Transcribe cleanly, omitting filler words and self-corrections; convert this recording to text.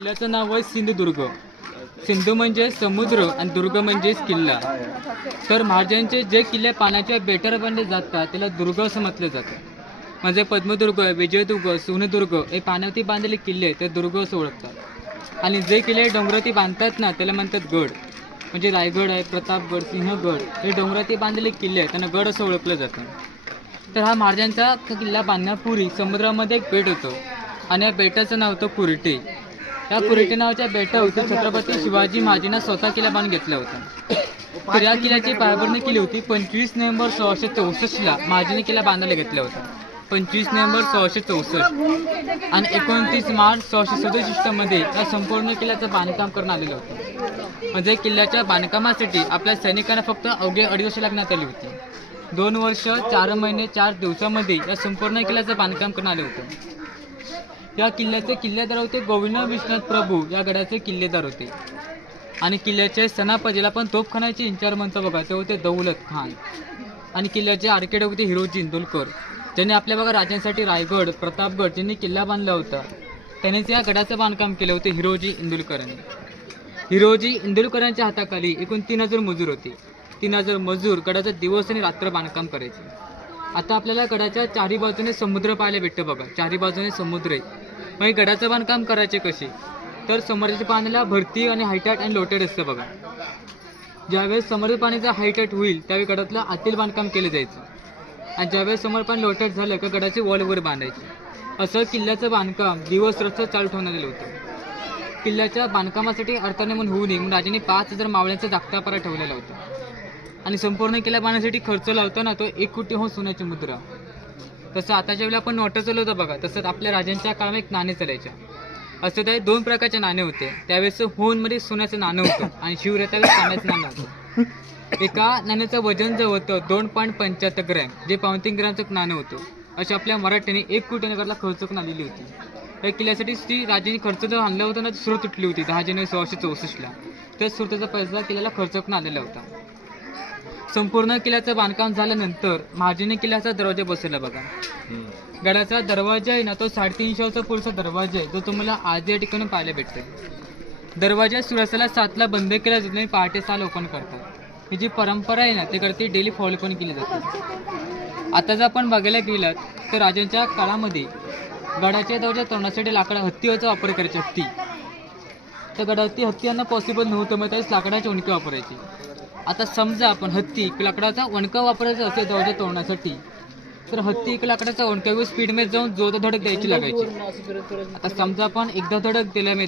किल्ल्याचं नाव आहे सिंधुदुर्ग. सिंधू म्हणजे समुद्र आणि दुर्ग म्हणजेच किल्ला. तर महाराजांचे जे किल्ले पाण्याच्या बेटावर बांधले जातात त्याला दुर्ग असं म्हटलं जातं. म्हणजे पद्मदुर्ग, विजयदुर्ग, सिंधुदुर्ग हे पाण्यावरती बांधलेले किल्ले ते दुर्ग असं ओळखतात. आणि जे किल्ले डोंगरावरती बांधतात ना त्याला म्हणतात गड. म्हणजे रायगड आहे, प्रतापगड, सिंहगड हे डोंगरावरती बांधलेले किल्ले आहेत त्यांना गड असं ओळखलं जातं. तर हा महाराजांचा किल्ला बांधण्यापूर्वी समुद्रामध्ये एक बेट होतं आणि या बेटाचं नाव होतं कुरटे. या कुरटे नावाच्या बेटावरती छत्रपती शिवाजी महाराजांना स्वतः किल्ला बांधून घेतला होता. तर या किल्ल्याची पायाभरणी केली होती 25 नोव्हेंबर 1664ला महाराजांनी किल्ला बांधायला घेतला होता. 25 नोव्हेंबर 1664 आणि 29 मार्च 1667 मध्ये या संपूर्ण किल्ल्याचं बांधकाम करण्यात आलेलं होतं. म्हणजे किल्ल्याच्या बांधकामासाठी आपल्या सैनिकांना फक्त अवघे 2.5 वर्ष लागण्यात आली होती. 2 वर्ष 4 महिने 4 दिवसामध्ये या संपूर्ण किल्ल्याचं बांधकाम करण्यात आले होते. या किल्ल्याचे किल्लेदार होते गोविंद विश्वनाथ प्रभू या गडाचे किल्लेदार होते. आणि किल्ल्याचे सेनापतीला पण तोफखान्याचे इंचार्ज म्हणतो बघा ते होते दौलत खान. आणि किल्ल्याचे आर्किटेक्ट होते हिरोजी इंदुलकर, ज्यांनी आपल्या बघा राजांसाठी रायगड, प्रतापगड ज्यांनी किल्ला बांधला होता त्यांनीच या गडाचं बांधकाम केलं होते हिरोजी इंदुलकरांनी. हिरोजी इंदुलकरांच्या हाताखाली एकूण 3000 मजूर होते. 3000 मजूर गडाचं दिवस आणि रात्र बांधकाम करायचे. आता आपल्याला गडाच्या चारी बाजूने समुद्र पाहायला भेटतं बघा. चारी बाजूने समुद्र आहे. मग गडाचं बांधकाम करायचे कसे तर समुद्राच्या पाण्याला भरती आणि हायटाट आणि लोटेड असतं बघा. ज्यावेळेस समुद्र पाण्याचा हायटाट होईल त्यावेळी गडातलं आतील बांधकाम केलं जायचं आणि ज्यावेळेस समुद्र पाणी लोटेड झालं का गडाचे वॉलवर बांधायचे. असं किल्ल्याचं बांधकाम दिवस रात्र चालू ठेवण्यात आलं होतं. किल्ल्याच्या बांधकामासाठी अर्थनिर्माण होऊ नये म्हणून राजांनी 5000 मावळ्यांचा धाकटा पारा ठेवलेला होता. आणि संपूर्ण किल्ला बांधण्यासाठी खर्च लावतो ना तो 1 कोटी हो सोन्याची मुद्रा. तसं आताच्या वेळेला आपण नोटा चालवतो बघा तसंच आपल्या राजांच्या काळात एक नाणे चालायचे. असं ते 2 प्रकारचे नाणे होते. त्यावेळेस होनमध्ये सोन्याचं नाणं होतं आणि शिवरात्रीला तांब्याचं नाणं होतं. एका नाण्याचं वजन जे होतं 2.75 ग्रॅम जे 3.5 ग्रॅमचं नाणं होतं. अशा आपल्या मराठ्याने 1 कोटी नगरला खर्च करून आलेली होती. या किल्ल्यासाठी ती राजांनी खर्च जो आणला होता ना सुरू तुटली होती 10 जानेवारी 1664ला. त्या सुरतेचा पैसा किल्ल्याला खर्च करून आलेला होता. संपूर्ण किल्ल्याचं बांधकाम झाल्यानंतर महाराजांनी किल्ल्याचा दरवाजा बसवला बघा. गडाचा दरवाजा आहे ना तो 350 वर्ष पुढचा दरवाजा आहे जो तुम्हाला आज या ठिकाणी पाहायला भेटतो. दरवाजा सुरतेला 7ला बंद केला जातो आणि पहाटे 6ला ओपन करतात. ही जी परंपरा आहे ना ती करते डेली फॉलो पण केली जाते. आता जर आपण बघायला गेलात तर राजांच्या काळामध्ये गडाच्या दरवाजा तोडण्यासाठी हत्तीचा वापर करायचे. हत्ती तर गडावरती हत्ती यांना पॉसिबल नव्हतं मग त्यावेळेस लाकडाचे वणके वापरायचे. आता समजा आपण हत्ती लाकडाचा वणका वापरायचा असेल दरवाजा तोडण्यासाठी तर हत्ती एक लाकडाचा वणका स्पीडमध्ये जाऊन जोरदार धडक द्यायची लागायची. आता समजा आपण एकदा धडक दिल्यामुळे